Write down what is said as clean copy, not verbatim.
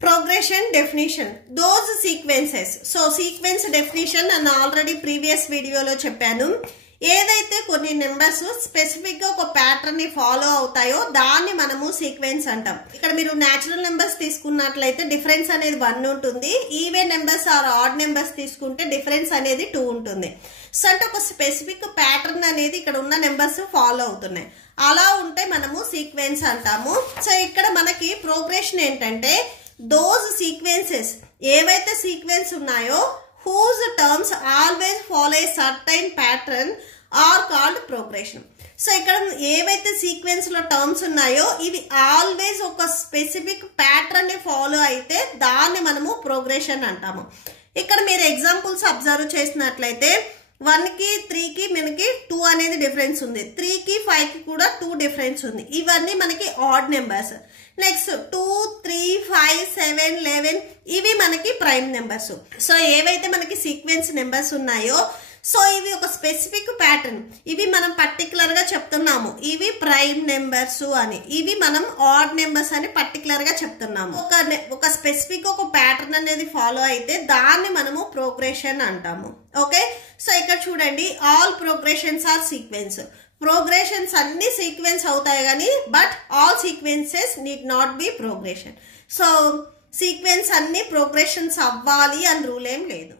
Progression definition. Those sequences. So sequence definition and already previous video lo cheppanu. ఏదైతే కొన్ని numbers specific గా ఒక pattern ని follow అవుతాయో దాన్ని మనము సీక్వెన్స్ అంటాం. ఇక్కడ మీరు నేచురల్ నెంబర్స్ తీసుకున్నట్లయితే డిఫరెన్స్ అనేది 1 ఉంటుంది. Even numbers or odd numbers తీసుకుంటే డిఫరెన్స్ అనేది 2 ఉంటుంది. సో అంటే ఒక స్పెసిఫిక్ ప్యాటర్న్ అనేది ఇక్కడ ఉన్న నెంబర్స్ ఫాలో అవుతున్నాయి. అలా ఉంటే మనము సీక్వెన్స్ అంటాము. సో ఇక్కడ మనకి ప్రోగ్రెషన్ ఏంటంటే దోస్ సీక్వెన్సెస్ ఏవైతే సీక్వెన్స్ ఉన్నాయో whose terms always follow a certain pattern are called progression. So ఇక్కడ ఏవైతే సీక్వెన్స్ లో టర్మ్స్ ఉన్నాయో ఇవి ఆల్వేస్ ఒక స్పెసిఫిక్ ప్యాటర్న్ ని ఫాలో అయితే దాన్ని మనము ప్రోగ్రెషన్ అంటాము. ఇక్కడ మీరు ఎగ్జాంపుల్స్ అబ్జర్వ్ చేసినట్లయితే 1 కి 3 కి మనకి 2 అనేది డిఫరెన్స్ ఉంది. 3 కి 5 కి కూడా 2 డిఫరెన్స్ ఉంది. ఇవన్నీ మనకి ఆడ్ నెంబర్స్. నెక్స్ట్ 2, 3, 5, 7, 11 ఇవి మనకి ప్రైమ్ నెంబర్స్. సో ఏవైతే మనకి సీక్వెన్స్ నెంబర్స్ ఉన్నాయో సో ఇవి ఒక స్పెసిఫిక్ ప్యాటర్న్. ఇవి మనం పర్టికులర్ గా చెప్తున్నాము ఇవి ప్రైమ్ నెంబర్స్ అని, ఇవి మనం ఆడ్ నెంబర్స్ అని పర్టికులర్ గా చెప్తున్నాము. ఒక స్పెసిఫిక్ ఒక ప్యాటర్న్ అనేది ఫాలో అయితే దాన్ని మనము ప్రోగ్రెషన్ అంటాము. ఓకే, సో ఇక్కడ చూడండి all progressions are sequence. Progressions అన్ని సీక్వెన్స్ అవుతాయి కానీ but all sequences need not be progression. So sequence అన్ని ప్రోగ్రెషన్స్ అవ్వాలి అని రూల్ ఏం లేదు.